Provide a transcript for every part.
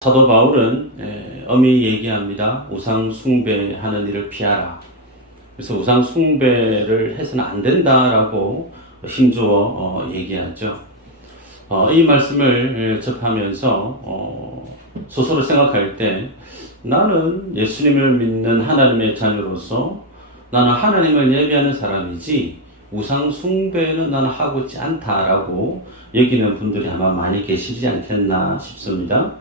사도 바울은 엄히 얘기합니다. 우상 숭배하는 일을 피하라. 그래서 우상 숭배를 해서는 안 된다라고 힘주어 얘기하죠. 이 말씀을 접하면서 스스로 생각할 때 나는 예수님을 믿는 하나님의 자녀로서 나는 하나님을 예배하는 사람이지 우상 숭배는 나는 하고 있지 않다라고 여기는 분들이 아마 많이 계시지 않겠나 싶습니다.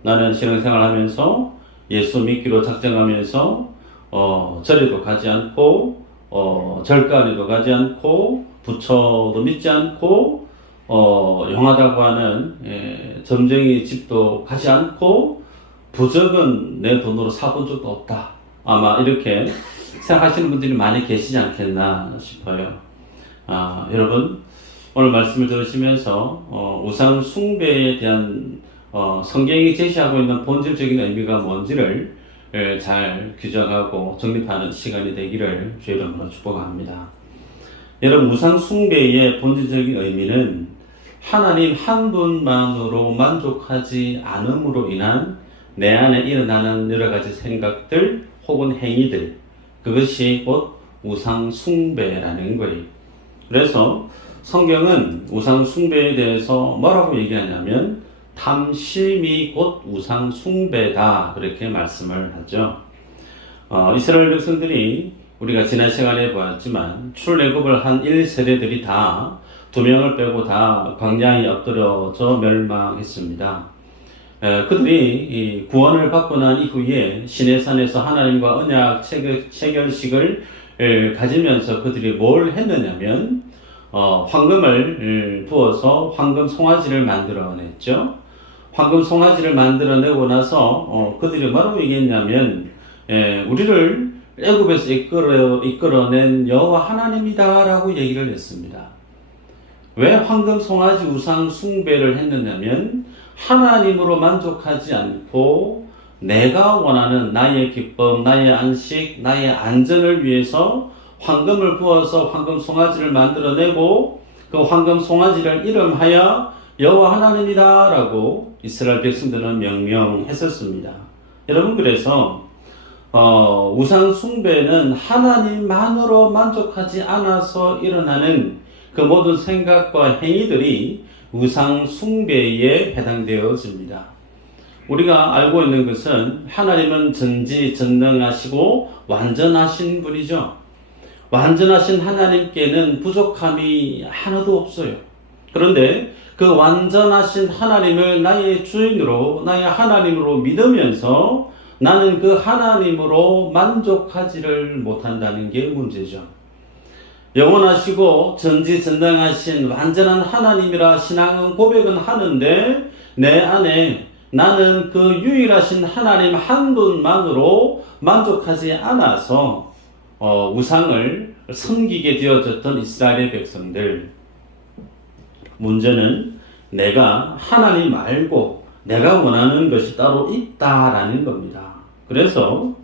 나는 신앙생활 하면서 예수 믿기로 작정하면서 절에도 가지 않고 절간에도 가지 않고 부처도 믿지 않고 영하다고 하는 점쟁이 집도 가지 않고 부적은 내 돈으로 사본 적도 없다. 아마 이렇게 생각하시는 분들이 많이 계시지 않겠나 싶어요. 여러분 오늘 말씀을 들으시면서 우상 숭배에 대한 성경이 제시하고 있는 본질적인 의미가 뭔지를 잘 규정하고 정립하는 시간이 되기를 주의 이름으로 축복합니다. 여러분, 우상 숭배의 본질적인 의미는 하나님 한 분만으로 만족하지 않음으로 인한 내 안에 일어나는 여러 가지 생각들 혹은 행위들, 그것이 곧 우상 숭배라는 거예요. 그래서 성경은 우상 숭배에 대해서 뭐라고 얘기하냐면 탐심이 곧 우상 숭배다, 그렇게 말씀을 하죠. 이스라엘 백성들이 우리가 지난 시간에 보았지만 출애굽을 한 1세대들이 다 2명을 빼고 다 광야에 엎드려져 멸망했습니다. 그들이 구원을 받고 난 이후에 시내산에서 하나님과 언약 체결식을 가지면서 그들이 뭘 했느냐면 황금을 부어서 황금 송아지를 만들어냈죠. 황금 송아지를 만들어내고 나서 그들이 뭐라고 얘기했냐면 우리를 애굽에서 이끌어낸 여호와 하나님이다라고 얘기를 했습니다. 왜 황금 송아지 우상 숭배를 했느냐면 하나님으로 만족하지 않고 내가 원하는 나의 기쁨, 나의 안식, 나의 안전을 위해서 황금을 부어서 황금 송아지를 만들어내고 그 황금 송아지를 이름하여 여호와 하나님이다 라고 이스라엘 백성들은 명명했었습니다. 여러분, 그래서 우상 숭배는 하나님만으로 만족하지 않아서 일어나는 그 모든 생각과 행위들이 우상 숭배에 해당되어집니다. 우리가 알고 있는 것은 하나님은 전지전능하시고 완전하신 분이죠. 완전하신 하나님께는 부족함이 하나도 없어요. 그런데 그 완전하신 하나님을 나의 주인으로, 나의 하나님으로 믿으면서 나는 그 하나님으로 만족하지를 못한다는 게 문제죠. 영원하시고 전지전능하신 완전한 하나님이라 신앙은 고백은 하는데 내 안에 나는 그 유일하신 하나님 한 분만으로 만족하지 않아서 우상을 섬기게 되어졌던 이스라엘의 백성들. 문제는 내가 하나님 말고 내가 원하는 것이 따로 있다라는 겁니다. 그래서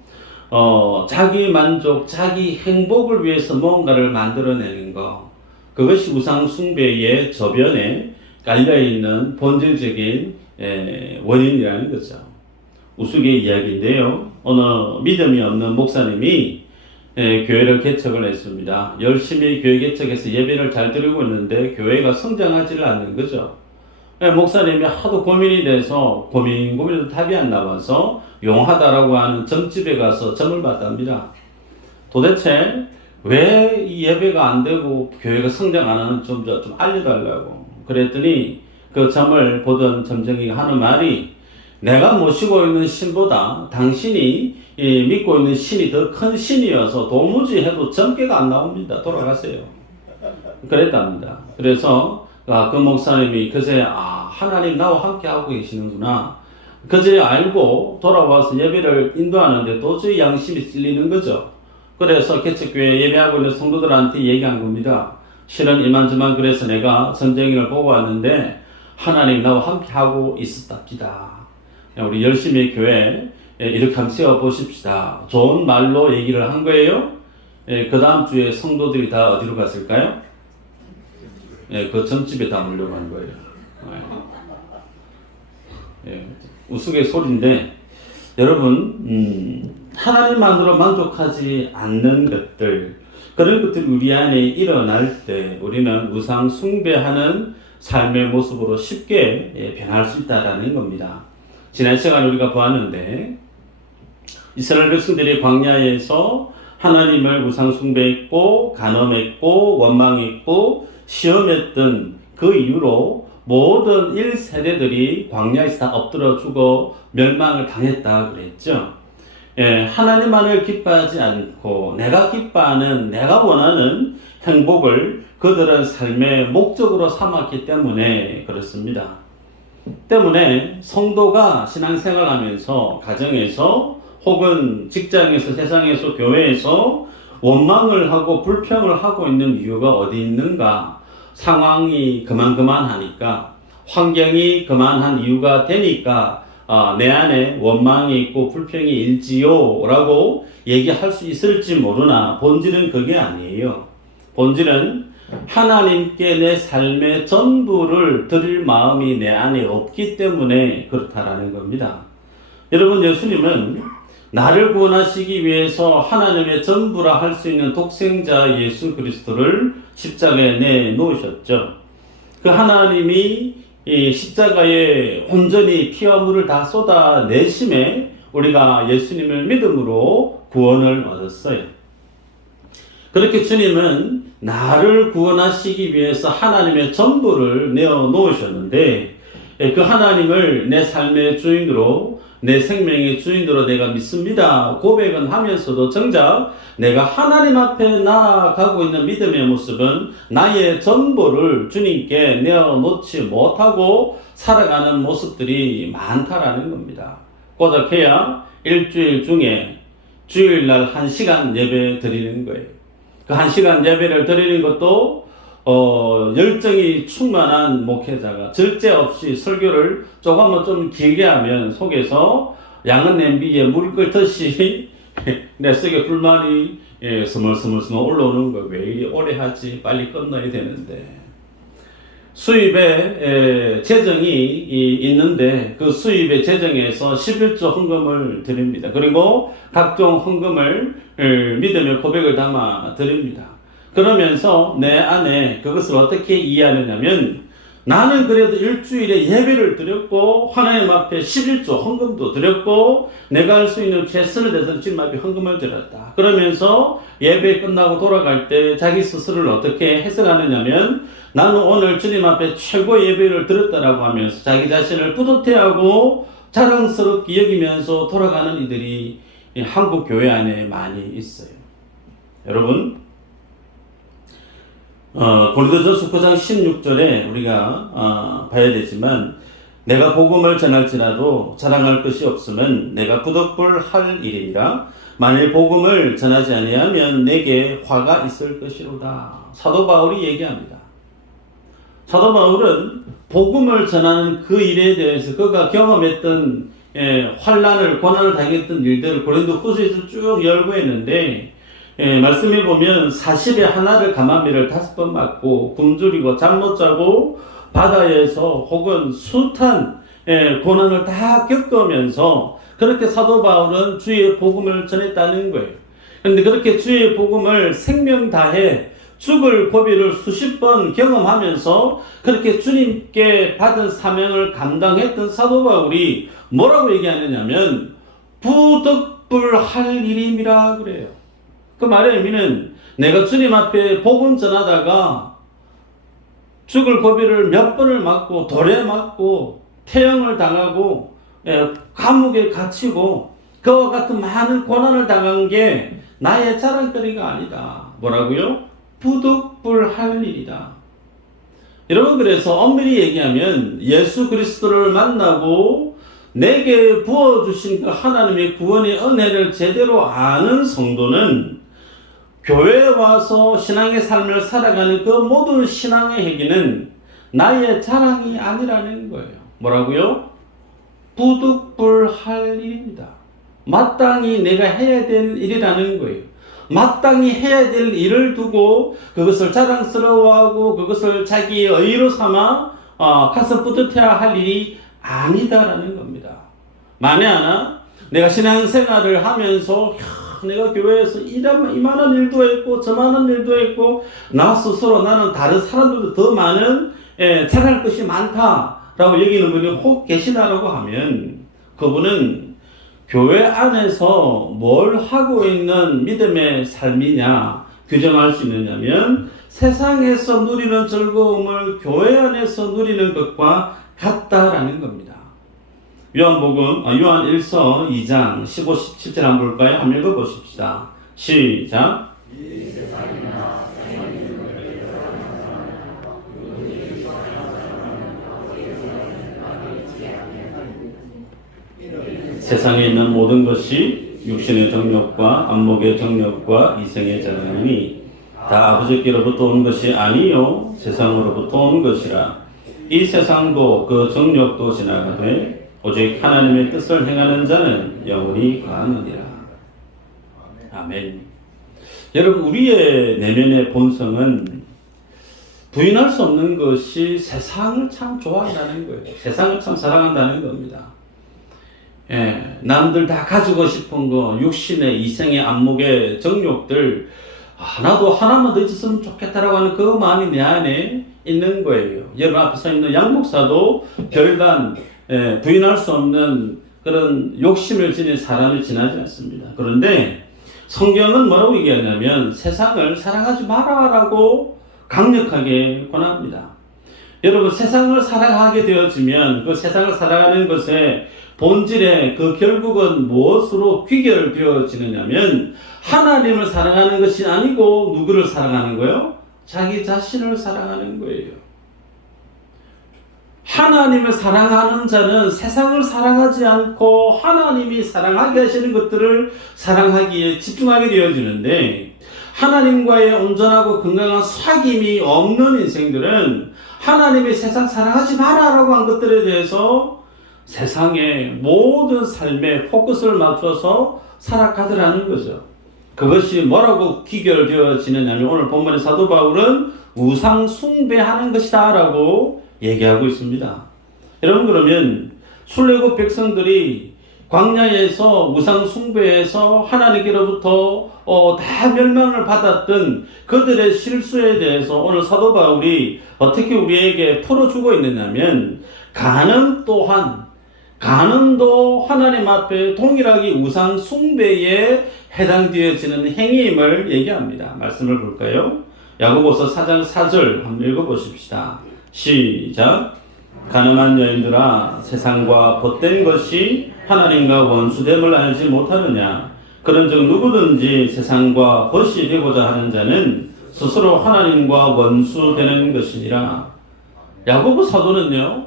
자기 만족, 자기 행복을 위해서 뭔가를 만들어내는 것, 그것이 우상 숭배의 저변에 깔려있는 본질적인 원인이라는 거죠. 우스갯 이야기인데요. 어느 믿음이 없는 목사님이 교회를 개척을 했습니다. 열심히 교회 개척해서 예배를 잘 드리고 있는데 교회가 성장하지를 않는 거죠. 목사님이 하도 고민이 돼서 고민해도 답이 안 나와서 용하다라고 하는 점집에 가서 점을 받답니다. 도대체 왜 이 예배가 안 되고 교회가 성장 안 하는지 좀 알려달라고 그랬더니 그 점을 보던 점쟁이가 하는 말이 내가 모시고 있는 신보다 당신이 믿고 있는 신이 더 큰 신이어서 도무지 해도 점괘가 안 나옵니다. 돌아가세요. 그랬답니다. 그래서 그 목사님이 그제 하나님 나와 함께 하고 계시는구나. 그제 알고 돌아와서 예배를 인도하는데 도저히 양심이 찔리는 거죠. 그래서 개척교회 예배하고 있는 성도들한테 얘기한 겁니다. 실은 이만저만 그래서 내가 점쟁이를 보고 왔는데 하나님 나와 함께 하고 있었답니다. 우리 열심히 교회 이렇게 한번 세워보십시다. 좋은 말로 얘기를 한 거예요. 그 다음 주에 성도들이 다 어디로 갔을까요? 그 점집에 다 몰려간 거예요. 우스갯소리인데 여러분 하나님만으로 만족하지 않는 것들, 그런 것들이 우리 안에 일어날 때 우리는 우상 숭배하는 삶의 모습으로 쉽게 변할 수 있다는 겁니다. 지난 시간에 우리가 보았는데 이스라엘 백성들이 광야에서 하나님을 우상 숭배했고 간음했고 원망했고 시험했던 그 이후로 모든 1세대들이 광야에서 다 엎드려 죽어 멸망을 당했다 그랬죠. 하나님만을 기뻐하지 않고 내가 기뻐하는, 내가 원하는 행복을 그들은 삶의 목적으로 삼았기 때문에 그렇습니다. 때문에 성도가 신앙생활하면서 가정에서 혹은 직장에서, 세상에서, 교회에서 원망을 하고 불평을 하고 있는 이유가 어디 있는가? 상황이 그만하니까, 환경이 그만한 이유가 되니까 내 안에 원망이 있고 불평이 일지요 라고 얘기할 수 있을지 모르나 본질은 그게 아니에요. 본질은 하나님께 내 삶의 전부를 드릴 마음이 내 안에 없기 때문에 그렇다라는 겁니다. 여러분, 예수님은 나를 구원하시기 위해서 하나님의 전부라 할 수 있는 독생자 예수 그리스도를 십자가에 내놓으셨죠. 그 하나님이 이 십자가에 온전히 피와 물을 다 쏟아내심에 우리가 예수님을 믿음으로 구원을 얻었어요. 그렇게 주님은 나를 구원하시기 위해서 하나님의 전부를 내어놓으셨는데 그 하나님을 내 삶의 주인으로, 내 생명의 주인으로 내가 믿습니다 고백은 하면서도 정작 내가 하나님 앞에 나아가고 있는 믿음의 모습은 나의 전부를 주님께 내어놓지 못하고 살아가는 모습들이 많다라는 겁니다. 고작해야 일주일 중에 주일날 1시간 예배 드리는 거예요. 그 1시간 예배를 드리는 것도 열정이 충만한 목회자가 절제 없이 설교를 조금만 좀 길게 하면 속에서 양은 냄비에 물 끓듯이 내 속에 불만이 스멀스멀 올라오는 거. 왜 이리 오래 하지? 빨리 끝나야 되는데. 수입에 재정이 있는데 그 수입의 재정에서 11조 헌금을 드립니다. 그리고 각종 헌금을 믿음의 고백을 담아 드립니다. 그러면서 내 안에 그것을 어떻게 이해하느냐면 나는 그래도 일주일에 예배를 드렸고 하나님 앞에 11조 헌금도 드렸고 내가 할 수 있는 최선을 다해서 주님 앞에 헌금을 드렸다. 그러면서 예배 끝나고 돌아갈 때 자기 스스로를 어떻게 해석하느냐면 나는 오늘 주님 앞에 최고의 예배를 드렸다라고 하면서 자기 자신을 뿌듯해하고 자랑스럽게 여기면서 돌아가는 이들이 한국 교회 안에 많이 있어요. 여러분, 고린도전서 9장 16절에 우리가 봐야 되지만 내가 복음을 전할지라도 자랑할 것이 없으면 내가 부득불할 일이라. 만일 복음을 전하지 아니하면 내게 화가 있을 것이로다. 사도 바울이 얘기합니다. 사도 바울은 복음을 전하는 그 일에 대해서 그가 경험했던 환난을, 고난을 당했던 일들을 고린도 후서에서 쭉 열거했는데 말씀해 보면 40에 하나를 가만비를 5번 맞고 굶주리고 잠 못 자고 바다에서 혹은 숱한 고난을 다 겪으면서 그렇게 사도 바울은 주의 복음을 전했다는 거예요. 그런데 그렇게 주의 복음을 생명 다해 죽을 고비를 수십 번 경험하면서 그렇게 주님께 받은 사명을 감당했던 사도 바울이 뭐라고 얘기하느냐면 부득불할 일임이라 그래요. 그 말의 의미는 내가 주님 앞에 복음 전하다가 죽을 고비를 몇 번을 맞고 돌에 맞고 태형을 당하고 감옥에 갇히고 그와 같은 많은 고난을 당한 게 나의 자랑거리가 아니다. 뭐라고요? 부득불할 일이다. 여러분, 그래서 엄밀히 얘기하면 예수 그리스도를 만나고 내게 부어주신 그 하나님의 구원의 은혜를 제대로 아는 성도는 교회에 와서 신앙의 삶을 살아가는 그 모든 신앙의 행위는 나의 자랑이 아니라는 거예요. 뭐라고요? 부득불할 일입니다. 마땅히 내가 해야 될 일이라는 거예요. 마땅히 해야 될 일을 두고 그것을 자랑스러워하고 그것을 자기의 의로 삼아 가슴 뿌듯해야 할 일이 아니다라는 겁니다. 만에 하나 내가 신앙생활을 하면서 내가 교회에서 이만한 일도 했고 저만한 일도 했고 나 스스로 나는 다른 사람들도 더 많은 잘할 것이 많다라고 여기는 분이 혹 계시다라고 하면 그분은 교회 안에서 뭘 하고 있는 믿음의 삶이냐 규정할 수 있느냐면 세상에서 누리는 즐거움을 교회 안에서 누리는 것과 같다라는 겁니다. 요한 1서 2장 15, 17절 한번 볼까요? 한번 읽어보십시다. 시작. 세상에 있는 모든 것이 육신의 정욕과 안목의 정욕과 이생의 자랑이니 다 아버지께로부터 온 것이 아니요 세상으로부터 온 것이라. 이 세상도 그 정욕도 지나가되 오직 하나님의 뜻을 행하는 자는 영원히 거하느니라. 아멘. 여러분, 우리의 내면의 본성은 부인할 수 없는 것이 세상을 참 좋아한다는 거예요. 세상을 참 사랑한다는 겁니다. 남들 다 가지고 싶은 거, 육신의 이생의 안목의 정욕들, 나도 하나만 더 있었으면 좋겠다라고 하는 그 마음이 내 안에 있는 거예요. 여러분 앞에 서 있는 양 목사도 별반 부인할 수 없는 그런 욕심을 지닌 사람이 지나지 않습니다. 그런데 성경은 뭐라고 얘기하냐면 세상을 사랑하지 마라라고 강력하게 권합니다. 여러분, 세상을 사랑하게 되어지면 그 세상을 사랑하는 것의 본질의 그 결국은 무엇으로 귀결되어지느냐면 하나님을 사랑하는 것이 아니고 누구를 사랑하는 거예요? 자기 자신을 사랑하는 거예요. 하나님을 사랑하는 자는 세상을 사랑하지 않고 하나님이 사랑하게 하시는 것들을 사랑하기에 집중하게 되어지는데 하나님과의 온전하고 건강한 사귐이 없는 인생들은 하나님이 세상 사랑하지 마라라고 한 것들에 대해서 세상의 모든 삶에 포커스를 맞춰서 살아가더라는 거죠. 그것이 뭐라고 귀결되어지느냐면 오늘 본문의 사도 바울은 우상 숭배하는 것이다 라고 얘기하고 있습니다. 여러분, 그러면 출애굽 백성들이 광야에서 우상 숭배해서 하나님께로부터 다 멸망을 받았던 그들의 실수에 대해서 오늘 사도 바울이 어떻게 우리에게 풀어주고 있느냐면 간음도 하나님 앞에 동일하게 우상 숭배에 해당되어지는 행위임을 얘기합니다. 말씀을 볼까요? 야고보서 4장 4절 한번 읽어보십시다. 시작. 가늠한 여인들아, 세상과 벗된 것이 하나님과 원수됨을 알지 못하느냐? 그런즉 누구든지 세상과 벗이 되고자 하는 자는 스스로 하나님과 원수되는 것이니라. 야고보 사도는요,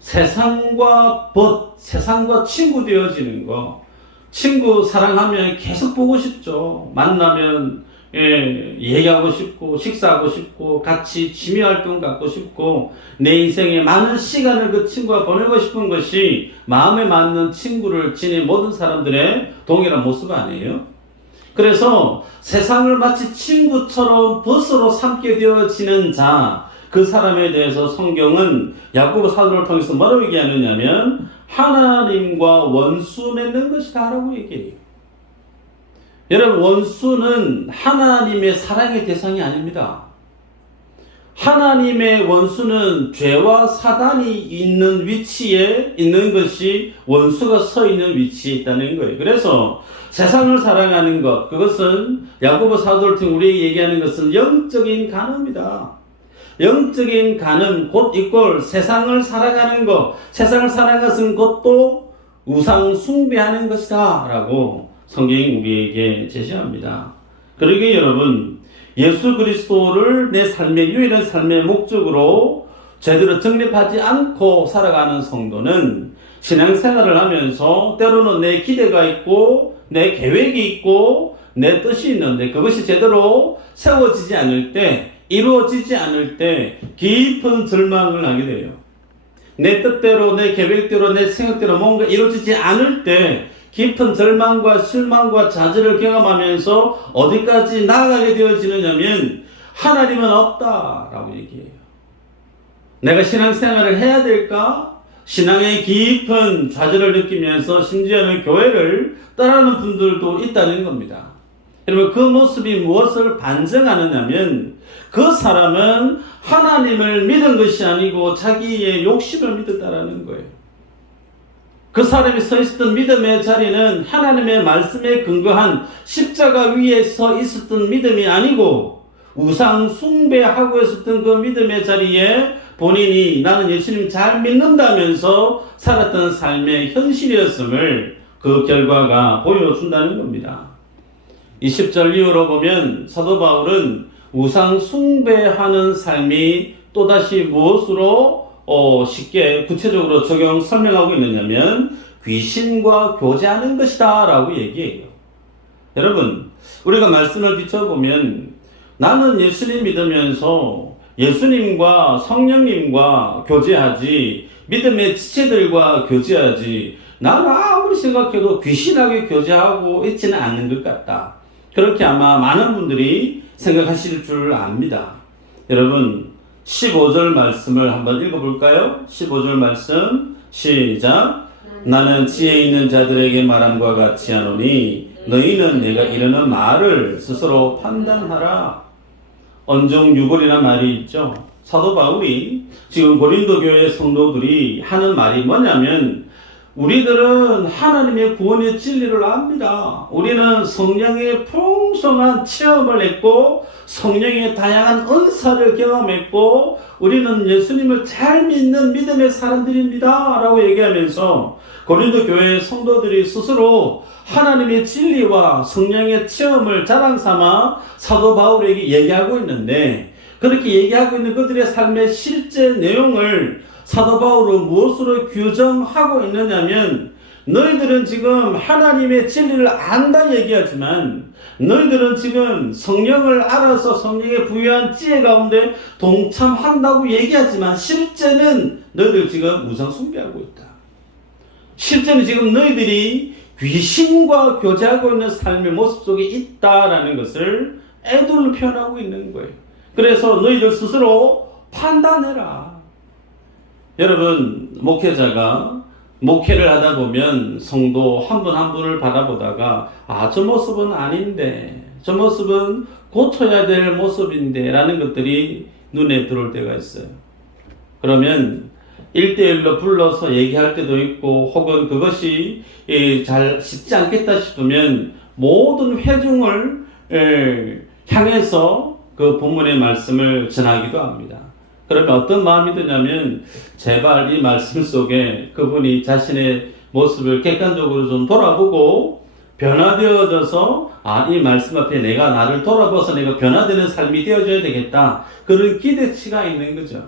세상과 세상과 친구 되어지는 거, 친구 사랑하면 계속 보고 싶죠. 만나면 얘기하고 싶고 식사하고 싶고 같이 취미활동 갖고 싶고 내 인생에 많은 시간을 그 친구와 보내고 싶은 것이 마음에 맞는 친구를 지닌 모든 사람들의 동일한 모습 아니에요? 그래서 세상을 마치 친구처럼 벗으로 삼게 되어지는 자, 그 사람에 대해서 성경은 야고보 사도를 통해서 뭐라고 얘기하느냐면 하나님과 원수 맺는 것이다 라고 얘기해요. 여러분, 원수는 하나님의 사랑의 대상이 아닙니다. 하나님의 원수는 죄와 사단이 있는 위치에 있는 것이 원수가 서 있는 위치에 있다는 거예요. 그래서 세상을 사랑하는 것, 그것은 야고보 사도를 통해 우리에게 얘기하는 것은 영적인 간음이다. 영적인 간음 곧 이꼴 세상을 사랑하는 것, 세상을 사랑하는 것도 우상 숭배하는 것이다 라고 성경이 우리에게 제시합니다. 그러기에 여러분, 예수 그리스도를 내 삶의 유일한 삶의 목적으로 제대로 정립하지 않고 살아가는 성도는 신앙생활을 하면서 때로는 내 기대가 있고 내 계획이 있고 내 뜻이 있는데 그것이 제대로 세워지지 않을 때, 이루어지지 않을 때 깊은 절망을 하게 돼요. 내 뜻대로, 내 계획대로, 내 생각대로 뭔가 이루어지지 않을 때 깊은 절망과 실망과 좌절을 경험하면서 어디까지 나아가게 되어지느냐면 하나님은 없다라고 얘기해요. 내가 신앙생활을 해야 될까? 신앙의 깊은 좌절을 느끼면서 심지어는 교회를 떠나는 분들도 있다는 겁니다. 여러분, 그 모습이 무엇을 반증하느냐면 그 사람은 하나님을 믿은 것이 아니고 자기의 욕심을 믿었다라는 거예요. 그 사람이 서 있었던 믿음의 자리는 하나님의 말씀에 근거한 십자가 위에 서 있었던 믿음이 아니고 우상 숭배하고 있었던 그 믿음의 자리에 본인이 나는 예수님 잘 믿는다면서 살았던 삶의 현실이었음을 그 결과가 보여준다는 겁니다. 20절 이후로 보면 사도 바울은 우상 숭배하는 삶이 또다시 무엇으로 쉽게 구체적으로 설명하고 있느냐면 귀신과 교제하는 것이다 라고 얘기해요. 여러분, 우리가 말씀을 비춰보면 나는 예수님 믿으면서 예수님과 성령님과 교제하지 믿음의 지체들과 교제하지 나는 아무리 생각해도 귀신하게 교제하고 있지는 않는 것 같다. 그렇게 아마 많은 분들이 생각하실 줄 압니다. 여러분 15절 말씀을 한번 읽어볼까요? 15절 말씀 시작. 나는 지혜 있는 자들에게 말함과 같이 하노니 너희는 내가 이르는 말을 스스로 판단하라. 언정유골이라는 말이 있죠. 사도 바울이 지금 고린도 교회 성도들이 하는 말이 뭐냐면 우리들은 하나님의 구원의 진리를 압니다. 우리는 성령의 풍성한 체험을 했고 성령의 다양한 은사를 경험했고 우리는 예수님을 잘 믿는 믿음의 사람들입니다 라고 얘기하면서 고린도 교회 성도들이 스스로 하나님의 진리와 성령의 체험을 자랑삼아 사도 바울에게 얘기하고 있는데 그렇게 얘기하고 있는 그들의 삶의 실제 내용을 사도 바울은 무엇으로 규정하고 있느냐면 너희들은 지금 하나님의 진리를 안다 얘기하지만 너희들은 지금 성령을 알아서 성령의 부여한 지혜 가운데 동참한다고 얘기하지만 실제는 너희들 지금 우상 숭배하고 있다. 실제는 지금 너희들이 귀신과 교제하고 있는 삶의 모습 속에 있다라는 것을 애들로 표현하고 있는 거예요. 그래서 너희들 스스로 판단해라. 여러분, 목회자가 목회를 하다 보면 성도 한 분 한 분을 바라보다가 저 모습은 아닌데 저 모습은 고쳐야 될 모습인데 라는 것들이 눈에 들어올 때가 있어요. 그러면 1대1로 불러서 얘기할 때도 있고 혹은 그것이 잘 쉽지 않겠다 싶으면 모든 회중을 향해서 그 본문의 말씀을 전하기도 합니다. 그러면 어떤 마음이 드냐면 제발 이 말씀 속에 그분이 자신의 모습을 객관적으로 좀 돌아보고 변화되어져서 이 말씀 앞에 내가 나를 돌아봐서 내가 변화되는 삶이 되어져야 되겠다. 그런 기대치가 있는 거죠.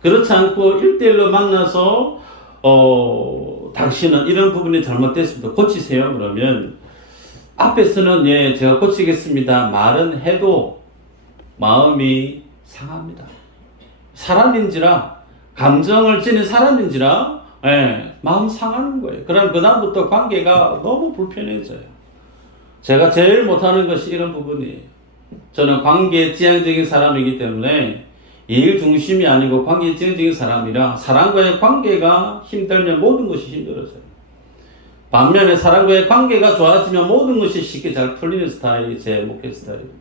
그렇지 않고 1대1로 만나서 당신은 이런 부분이 잘못됐습니다. 고치세요. 그러면 앞에서는 제가 고치겠습니다. 말은 해도 마음이 상합니다. 사람인지라 감정을 지닌 사람인지라 마음 상하는 거예요. 그럼 그다음부터 관계가 너무 불편해져요. 제가 제일 못하는 것이 이런 부분이에요. 저는 관계 지향적인 사람이기 때문에 일 중심이 아니고 관계 지향적인 사람이라 사람과의 관계가 힘들면 모든 것이 힘들어져요. 반면에 사람과의 관계가 좋아지면 모든 것이 쉽게 잘 풀리는 스타일이 제 목회 스타일입니다.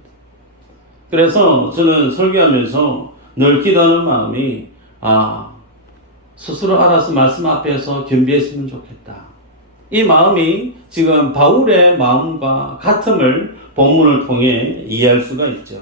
그래서 저는 설교하면서 늘 기도하는 마음이 스스로 알아서 말씀 앞에서 겸비했으면 좋겠다. 이 마음이 지금 바울의 마음과 같음을 본문을 통해 이해할 수가 있죠.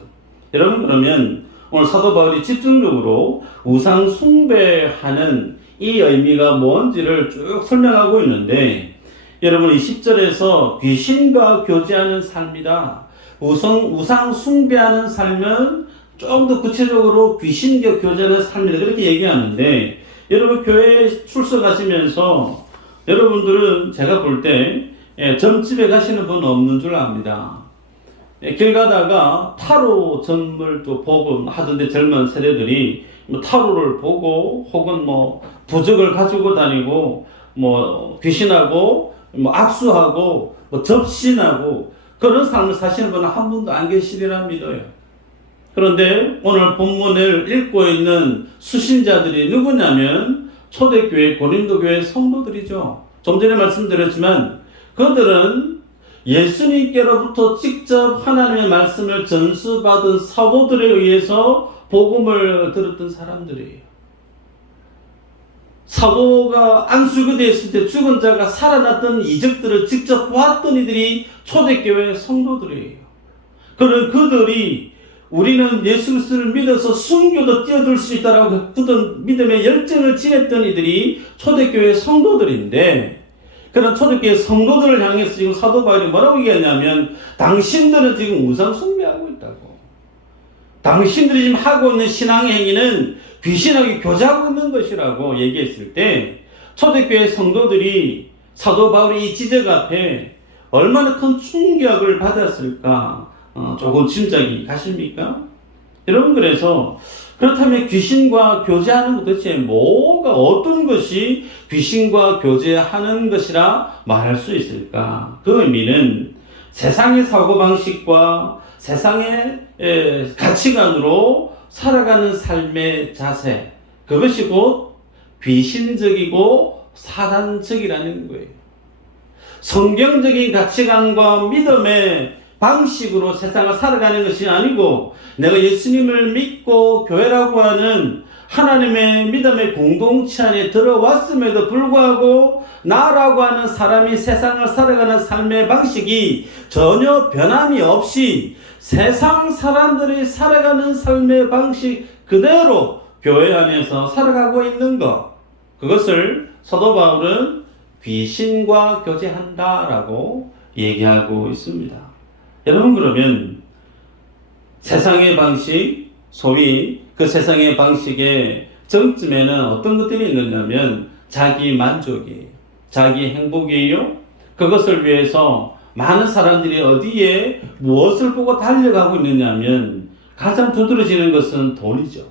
여러분 그러면 오늘 사도 바울이 집중적으로 우상 숭배하는 이 의미가 뭔지를 쭉 설명하고 있는데 여러분 이 10절에서 귀신과 교제하는 삶이다. 우상 숭배하는 삶은 좀 더 구체적으로 귀신과 교제하는 삶이다. 그렇게 얘기하는데 여러분 교회에 출석하시면서 여러분들은 제가 볼 때 점집에 가시는 분은 없는 줄 압니다. 길 가다가 타로 점을 또 보고 하던데 젊은 세대들이 타로를 보고 혹은 부적을 가지고 다니고 귀신하고 악수하고 접신하고 그런 삶을 사시는 분은 한 분도 안 계시리라 믿어요. 그런데 오늘 본문을 읽고 있는 수신자들이 누구냐면 초대교회 고린도교회 성도들이죠. 좀 전에 말씀드렸지만 그들은 예수님께로부터 직접 하나님의 말씀을 전수받은 사도들에 의해서 복음을 들었던 사람들이에요. 사도가 안수교대했을 때 죽은 자가 살아났던 이적들을 직접 보았던 이들이 초대교회 성도들이에요. 그런 그들이 우리는 예수 그리스도를 믿어서 순교도 뛰어들 수 있다라고 굳은 믿음의 열정을 지녔던 이들이 초대교회 성도들인데, 그런 초대교회 성도들을 향해서 지금 사도 바울이 뭐라고 얘기하냐면, 당신들은 지금 우상 숭배하고 있다고. 당신들이 지금 하고 있는 신앙의 행위는 귀신에게 교제하고 있는 것이라고 얘기했을 때, 초대교회 성도들이 사도 바울의 이 지적 앞에 얼마나 큰 충격을 받았을까 조금 짐작이 가십니까? 여러분, 그래서 그렇다면 귀신과 교제하는 것 도대체 뭐가, 어떤 것이 귀신과 교제하는 것이라 말할 수 있을까? 그 의미는 세상의 사고방식과 세상의 가치관으로 살아가는 삶의 자세, 그것이 곧 귀신적이고 사단적이라는 거예요. 성경적인 가치관과 믿음의 방식으로 세상을 살아가는 것이 아니고, 내가 예수님을 믿고 교회라고 하는 하나님의 믿음의 공동체 안에 들어왔음에도 불구하고 나라고 하는 사람이 세상을 살아가는 삶의 방식이 전혀 변함이 없이 세상 사람들이 살아가는 삶의 방식 그대로 교회 안에서 살아가고 있는 것, 그것을 사도 바울은 귀신과 교제한다라고 얘기하고 있습니다. 여러분, 그러면 세상의 방식, 소위 그 세상의 방식의 정점에는 어떤 것들이 있느냐면 자기 만족이에요. 자기 행복이에요. 그것을 위해서 많은 사람들이 어디에 무엇을 보고 달려가고 있느냐면 가장 두드러지는 것은 돈이죠.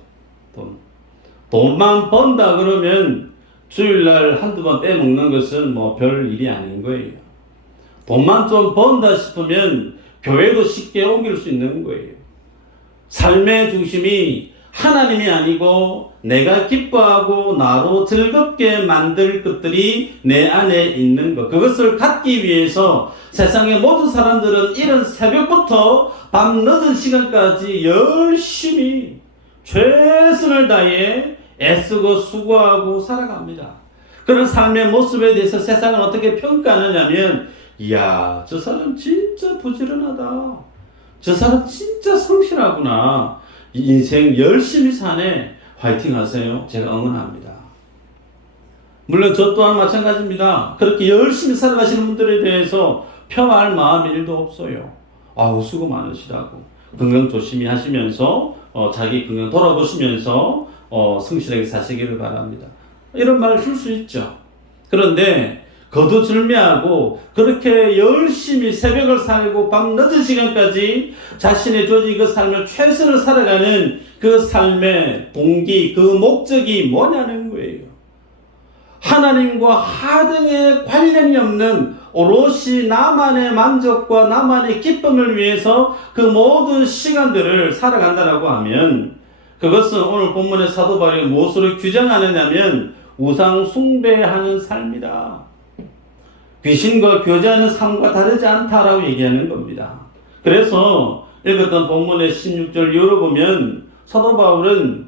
돈만 번다 그러면 주일날 한두 번 빼먹는 것은 뭐 별 일이 아닌 거예요. 돈만 좀 번다 싶으면 교회도 쉽게 옮길 수 있는 거예요. 삶의 중심이 하나님이 아니고 내가 기뻐하고 나로 즐겁게 만들 것들이 내 안에 있는 것, 그것을 갖기 위해서 세상의 모든 사람들은 이른 새벽부터 밤 늦은 시간까지 열심히 최선을 다해 애쓰고 수고하고 살아갑니다. 그런 삶의 모습에 대해서 세상은 어떻게 평가하느냐면, 이야, 저 사람 진짜 부지런하다. 저 사람 진짜 성실하구나. 인생 열심히 사네. 화이팅 하세요. 제가 응원합니다. 물론 저 또한 마찬가지입니다. 그렇게 열심히 살아가시는 분들에 대해서 평할 마음 일도 없어요. 아우, 수고 많으시다고. 건강 조심히 하시면서 자기 건강 돌아보시면서 성실하게 사시기를 바랍니다. 이런 말을 줄 수 있죠. 그런데 거두절미하고 그렇게 열심히 새벽을 살고 밤 늦은 시간까지 자신의 주어진 그 삶을 최선을 살아가는 그 삶의 동기, 그 목적이 뭐냐는 거예요. 하나님과 하등의 관련이 없는 오롯이 나만의 만족과 나만의 기쁨을 위해서 그 모든 시간들을 살아간다라고 하면, 그것은 오늘 본문의 사도 바울이 무엇으로 규정하느냐면 우상 숭배하는 삶이다. 귀신과 교제하는 삶과 다르지 않다라고 얘기하는 겁니다. 그래서 읽었던 본문의 16절 이후로 보면 사도 바울은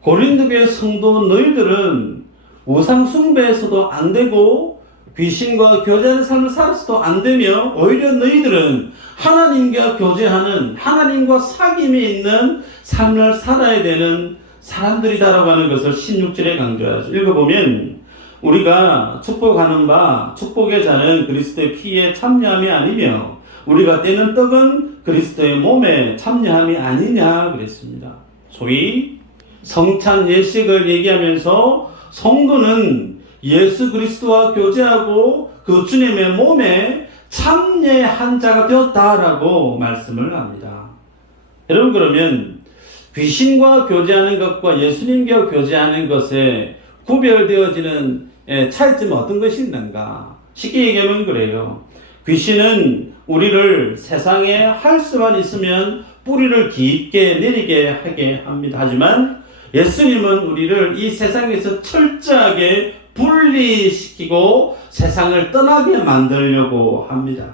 고린도교의 성도 너희들은 우상 숭배에서도 안 되고 귀신과 교제하는 삶을 살아서도 안 되며, 오히려 너희들은 하나님과 교제하는, 하나님과 사귐이 있는 삶을 살아야 되는 사람들이다라고 하는 것을 16절에 강조하죠. 읽어보면, 우리가 축복하는 바 축복의 자는 그리스도의 피에 참여함이 아니며 우리가 떼는 떡은 그리스도의 몸에 참여함이 아니냐 그랬습니다. 소위 성찬 예식을 얘기하면서 성도는 예수 그리스도와 교제하고 그 주님의 몸에 참여한 자가 되었다라고 말씀을 합니다. 여러분, 그러면 귀신과 교제하는 것과 예수님과 교제하는 것에 구별되어지는 차이점은 어떤 것이 있는가? 쉽게 얘기하면 그래요. 귀신은 우리를 세상에 할 수만 있으면 뿌리를 깊게 내리게 하게 합니다. 하지만 예수님은 우리를 이 세상에서 철저하게 분리시키고 세상을 떠나게 만들려고 합니다.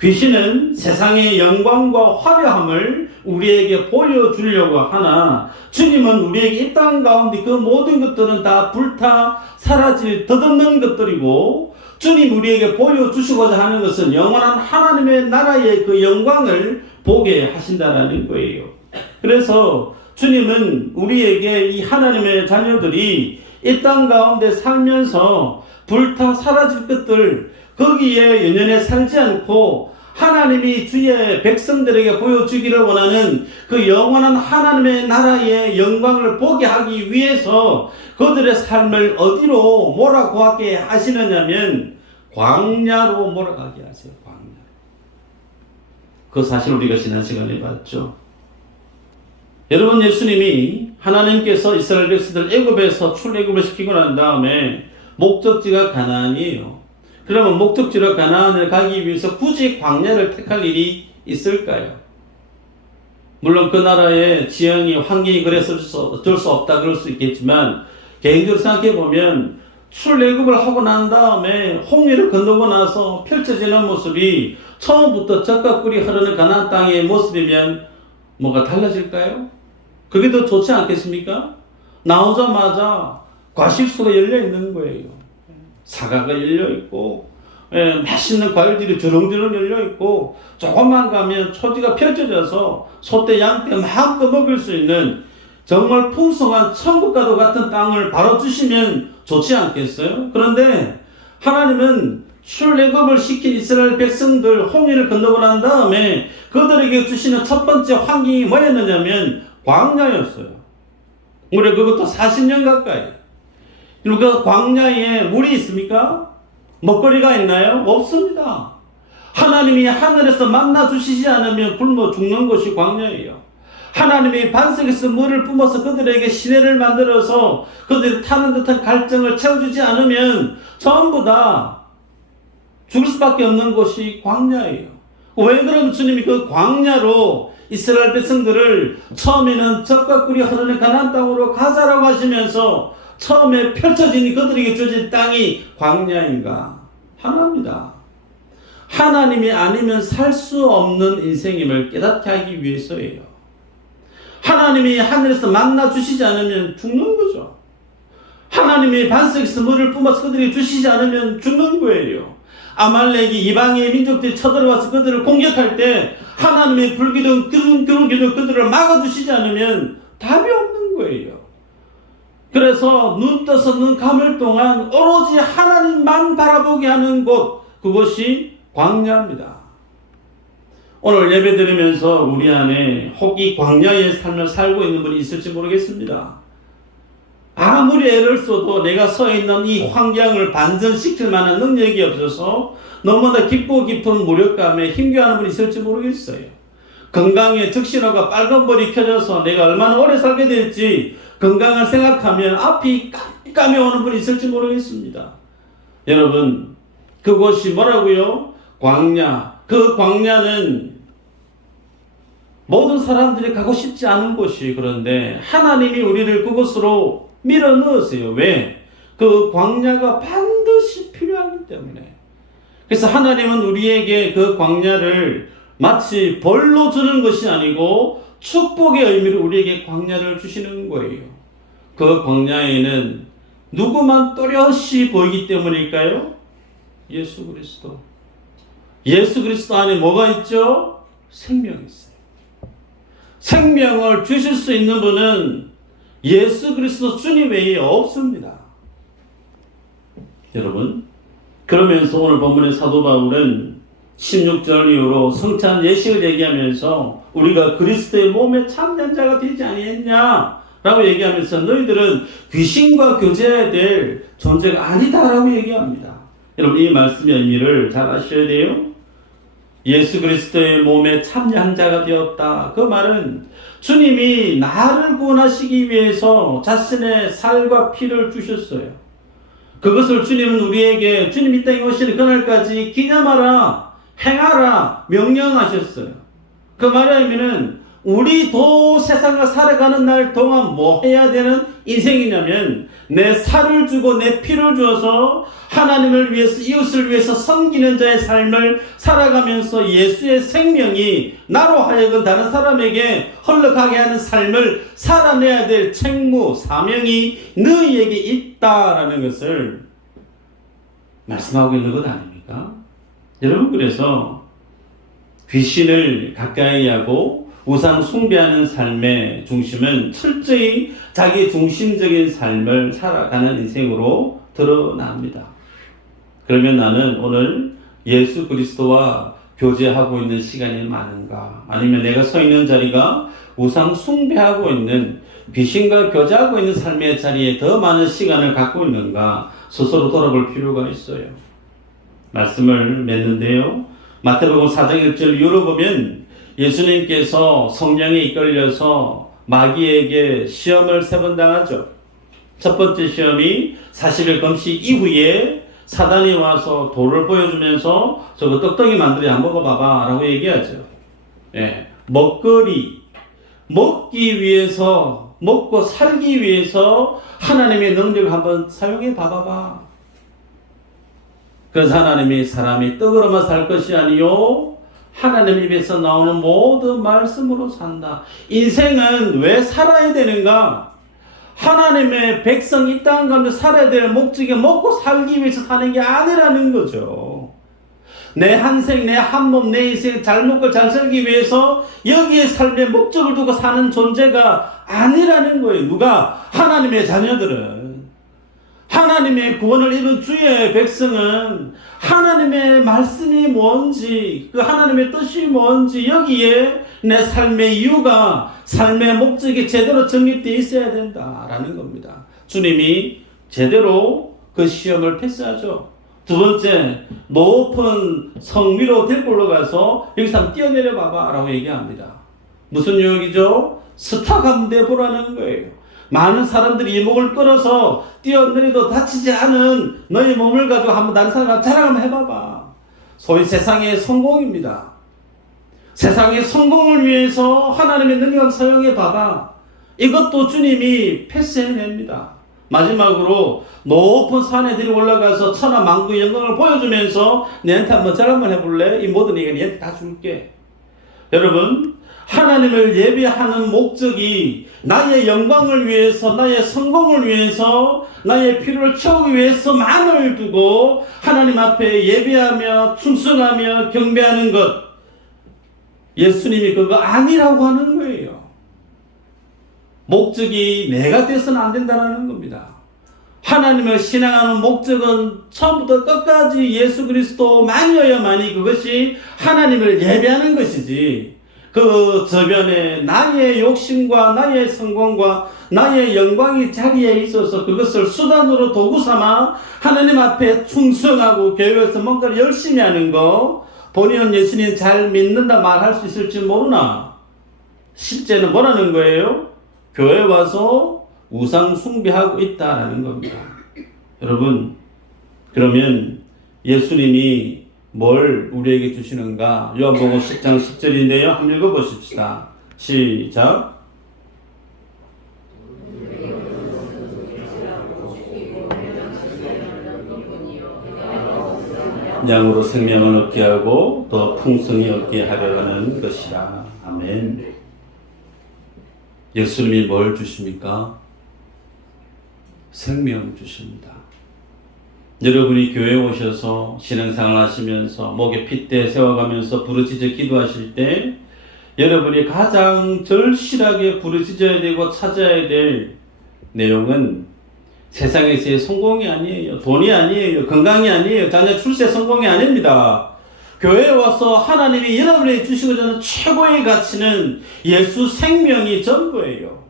귀신은 세상의 영광과 화려함을 우리에게 보여주려고 하나 주님은 우리에게 이 땅 가운데 그 모든 것들은 다 불타 사라질 덧없는 것들이고 주님 우리에게 보여주시고자 하는 것은 영원한 하나님의 나라의 그 영광을 보게 하신다는 거예요. 그래서 주님은 우리에게 이 하나님의 자녀들이 이 땅 가운데 살면서 불타 사라질 것들 거기에 연연해 살지 않고 하나님이 주의 백성들에게 보여주기를 원하는 그 영원한 하나님의 나라의 영광을 보게 하기 위해서 그들의 삶을 어디로 몰아가게 하시느냐면 광야로 몰아가게 하세요. 광야. 그 사실 우리가 지난 시간에 봤죠. 여러분, 예수님이 하나님께서 이스라엘 백성들 애굽에서 출애굽을 시키고 난 다음에 목적지가 가나안이에요. 그러면 목적지로 가나안을 가기 위해서 굳이 광야를 택할 일이 있을까요? 물론 그 나라의 지형이 환경이 그래서 어쩔 수 없다 그럴 수 있겠지만 개인적으로 생각해 보면 출애굽을 하고 난 다음에 홍해를 건너고 나서 펼쳐지는 모습이 처음부터 젖과 꿀이 흐르는 가나안 땅의 모습이면 뭐가 달라질까요? 그게 더 좋지 않겠습니까? 나오자마자 과실수가 열려 있는 거예요. 사과가 열려 있고, 맛있는 과일들이 주렁주렁 열려 있고, 조금만 가면 초지가 펼쳐져서 소떼, 양떼 마음껏 먹을 수 있는 정말 풍성한 천국과도 같은 땅을 바로 주시면 좋지 않겠어요? 그런데 하나님은 출애굽을 시킨 이스라엘 백성들 홍해를 건너고 난 다음에 그들에게 주시는 첫 번째 환경이 뭐였느냐면 광야였어요. 무려 그것도 40년 가까이. 그 광야에 물이 있습니까? 먹거리가 있나요? 없습니다. 하나님이 하늘에서 만나 주시지 않으면 굶어 죽는 것이 광야예요. 하나님이 반석에서 물을 뿜어서 그들에게 시내를 만들어서 그들이 타는 듯한 갈증을 채워주지 않으면 전부 다 죽을 수밖에 없는 곳이 광야예요. 왜 그럼 주님이 그 광야로 이스라엘 백성들을 처음에는 젖과 꿀이 흐르는 가나안 땅으로 가자라고 하시면서 처음에 펼쳐진 그들에게 주어진 땅이 광야인가? 하나입니다. 하나님이 아니면 살 수 없는 인생임을 깨닫게 하기 위해서예요. 하나님이 하늘에서 만나 주시지 않으면 죽는 거죠. 하나님이 반석에서 물을 뿜어서 그들에게 주시지 않으면 죽는 거예요. 아말렉이 이방의 민족들이 쳐들어와서 그들을 공격할 때 하나님의 불기둥 그들을 막아주시지 않으면 답이 없는 거예요. 그래서 눈 떠서 눈 감을 동안 오로지 하나님만 바라보게 하는 곳, 그것이 광야입니다. 오늘 예배 드리면서 우리 안에 혹 이 광야의 삶을 살고 있는 분이 있을지 모르겠습니다. 아무리 애를 써도 내가 서 있는 이 환경을 반전시킬 만한 능력이 없어서 너무나 깊고 깊은 무력감에 힘겨워하는 분이 있을지 모르겠어요. 건강에 적신호가 빨간불이 켜져서 내가 얼마나 오래 살게 될지 건강을 생각하면 앞이 깜깜해 오는 분이 있을지 모르겠습니다. 여러분, 그곳이 뭐라고요? 광야. 그 광야는 모든 사람들이 가고 싶지 않은 곳이, 그런데 하나님이 우리를 그곳으로 밀어 넣으세요. 왜? 그 광야가 반드시 필요하기 때문에. 그래서 하나님은 우리에게 그 광야를 마치 벌로 주는 것이 아니고 축복의 의미로 우리에게 광야를 주시는 거예요. 그 광야에는 누구만 또렷이 보이기 때문일까요? 예수 그리스도. 예수 그리스도 안에 뭐가 있죠? 생명이 있어요. 생명을 주실 수 있는 분은 예수 그리스도 주님 외에 없습니다. 여러분, 그러면서 오늘 본문의 사도 바울은 16절 이후로 성찬 예식을 얘기하면서 우리가 그리스도의 몸에 참된 자가 되지 아니했냐 라고 얘기하면서 너희들은 귀신과 교제해야 될 존재가 아니다라고 얘기합니다. 여러분, 이 말씀의 의미를 잘 아셔야 돼요. 예수 그리스도의 몸에 참여한 자가 되었다. 그 말은 주님이 나를 구원하시기 위해서 자신의 살과 피를 주셨어요. 그것을 주님은 우리에게 주님 이 땅에 오시는 그날까지 기념하라, 행하라, 명령하셨어요. 그 말의 의미는 우리도 세상을 살아가는 날 동안 뭐 해야 되는 인생이냐면 내 살을 주고 내 피를 주어서 하나님을 위해서 이웃을 위해서 섬기는 자의 삶을 살아가면서 예수의 생명이 나로 하여금 다른 사람에게 흘러가게 하는 삶을 살아내야 될 책무, 사명이 너희에게 있다라는 것을 말씀하고 있는 것 아닙니까? 여러분, 그래서 귀신을 가까이 하고 우상 숭배하는 삶의 중심은 철저히 자기 중심적인 삶을 살아가는 인생으로 드러납니다. 그러면 나는 오늘 예수 그리스도와 교제하고 있는 시간이 많은가? 아니면 내가 서 있는 자리가 우상 숭배하고 있는, 귀신과 교제하고 있는 삶의 자리에 더 많은 시간을 갖고 있는가? 스스로 돌아볼 필요가 있어요. 말씀을 맺는데요. 마태복음 4장 1절 이후로 보면 예수님께서 성령에 이끌려서 마귀에게 시험을 3번 당하죠. 첫 번째 시험이 40일 금식 이후에 사단이 와서 돌을 보여주면서 저거 떡덩이 만들어 먹어봐봐 라고 얘기하죠. 예, 먹거리, 먹기 위해서, 먹고 살기 위해서 하나님의 능력을 한번 사용해 봐봐봐. 그래서 하나님이 사람이 떡으로만 살 것이 아니요 하나님 입에서 나오는 모든 말씀으로 산다. 인생은 왜 살아야 되는가? 하나님의 백성이 이 땅 가운데 살아야 될 목적이 먹고 살기 위해서 사는 게 아니라는 거죠. 내 한 생, 내 한 몸, 내 인생 잘 먹고 잘 살기 위해서 여기에 삶의 목적을 두고 사는 존재가 아니라는 거예요. 누가? 하나님의 자녀들은. 하나님의 구원을 입은 주의 백성은 하나님의 말씀이 뭔지, 그 하나님의 뜻이 뭔지, 여기에 내 삶의 이유가, 삶의 목적이 제대로 정립되어 있어야 된다라는 겁니다. 주님이 제대로 그 시험을 패스하죠. 두 번째, 높은 성 위로 데리고 올라가서 여기서 한번 뛰어내려 봐봐 라고 얘기합니다. 무슨 유혹이죠? 스타감대 보라는 거예요. 많은 사람들이 이목을 끌어서 뛰어내려도 다치지 않은 너희 몸을 가지고 한번 다른 사람 자랑 한번 해봐봐. 소위 세상의 성공입니다. 세상의 성공을 위해서 하나님의 능력을 사용해봐봐. 이것도 주님이 패스해냅니다. 마지막으로 높은 산에 들이 올라가서 천하 만국의 영광을 보여주면서 너한테 한번 자랑 한번 해볼래? 이 모든 얘기는 너한테 다 줄게. 여러분, 하나님을 예배하는 목적이 나의 영광을 위해서, 나의 성공을 위해서, 나의 필요를 채우기 위해서만을 두고 하나님 앞에 예배하며 충성하며 경배하는 것, 예수님이 그거 아니라고 하는 거예요. 목적이 내가 돼서는 안 된다는 겁니다. 하나님을 신앙하는 목적은 처음부터 끝까지 예수 그리스도만이어야만이 그것이 하나님을 예배하는 것이지, 그 저변에 나의 욕심과 나의 성공과 나의 영광이 자리에 있어서 그것을 수단으로 도구 삼아 하나님 앞에 충성하고 교회에서 뭔가를 열심히 하는 거, 본인은 예수님 잘 믿는다 말할 수 있을지 모르나 실제는 뭐라는 거예요? 교회 와서 우상 숭배하고 있다라는 겁니다. 여러분, 그러면 예수님이 뭘 우리에게 주시는가? 요한복음 10장 10절인데요. 한번 읽어보십시다. 시작. 양으로 생명을 얻게 하고 더 풍성히 얻게 하려 하는 것이라. 아멘. 예수님이 뭘 주십니까? 생명 주십니다. 여러분이 교회에 오셔서 신앙생활 하시면서 목에 핏대 세워가면서 부르짖어 기도하실 때 여러분이 가장 절실하게 부르짖어야 되고 찾아야 될 내용은 세상에서의 성공이 아니에요. 돈이 아니에요. 건강이 아니에요. 자녀 출세 성공이 아닙니다. 교회에 와서 하나님이 여러분에게 주시고자 하는 최고의 가치는 예수 생명이 전부예요.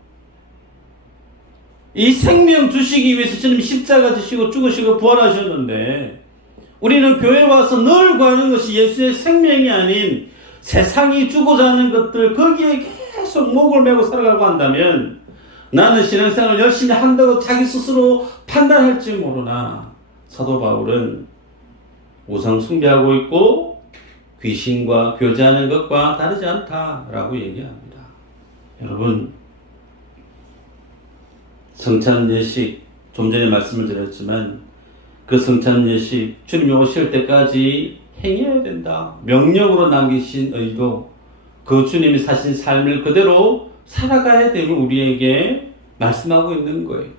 이 생명 주시기 위해서 주님이 십자가 지시고 죽으시고 부활하셨는데, 우리는 교회에 와서 늘 구하는 것이 예수의 생명이 아닌 세상이 주고자 하는 것들, 거기에 계속 목을 메고 살아가고 한다면 나는 신앙생활을 열심히 한다고 자기 스스로 판단할지 모르나 사도 바울은 우상 숭배하고 있고 귀신과 교제하는 것과 다르지 않다라고 얘기합니다. 여러분, 성찬 예식, 좀 전에 말씀을 드렸지만 그 성찬 예식 주님이 오실 때까지 행해야 된다. 명령으로 남기신 의도, 그 주님이 사신 삶을 그대로 살아가야 됨을 우리에게 말씀하고 있는 거예요.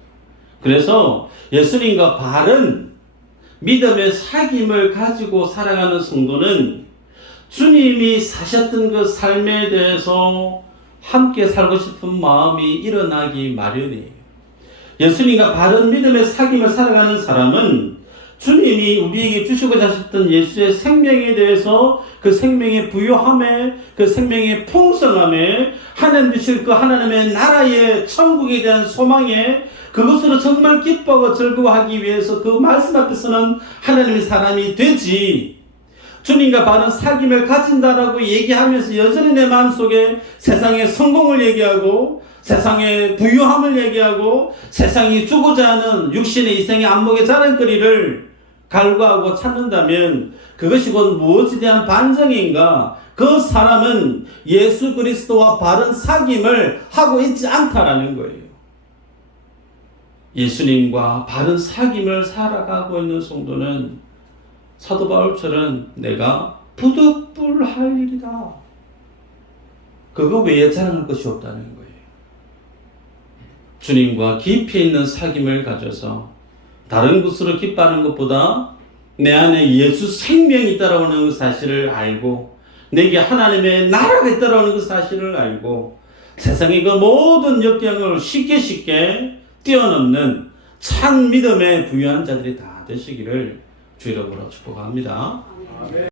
그래서 예수님과 바른 믿음의 사귐을 가지고 살아가는 성도는 주님이 사셨던 그 삶에 대해서 함께 살고 싶은 마음이 일어나기 마련이에요. 예수님과 바른 믿음의 사귐을 살아가는 사람은 주님이 우리에게 주시고자 하셨던 예수의 생명에 대해서 그 생명의 부요함에, 그 생명의 풍성함에, 하나님 주실 그 하나님의 나라의 천국에 대한 소망에, 그것으로 정말 기뻐하고 즐거워하기 위해서 그 말씀 앞에서는 하나님의 사람이 되지, 주님과 바른 사귐을 가진다라고 얘기하면서 여전히 내 마음속에 세상의 성공을 얘기하고 세상의 부유함을 얘기하고 세상이 주고자 하는 육신의 이생의 안목의 자랑거리를 갈구하고 찾는다면 그것이 곧 무엇에 대한 반정인가? 그 사람은 예수 그리스도와 바른 사귐을 하고 있지 않다라는 거예요. 예수님과 바른 사귐을 살아가고 있는 성도는 사도 바울처럼 내가 부득불할 일이다, 그거 외에 자랑할 것이 없다는 거예요. 주님과 깊이 있는 사귐을 가져서 다른 것으로 기뻐하는 것보다 내 안에 예수 생명이 있다라는 그 사실을 알고 내게 하나님의 나라가 있다라는 그 사실을 알고 세상의 그 모든 역경을 쉽게 뛰어넘는 참 믿음에 부유한 자들이 다 되시기를 주 이름으로 축복합니다.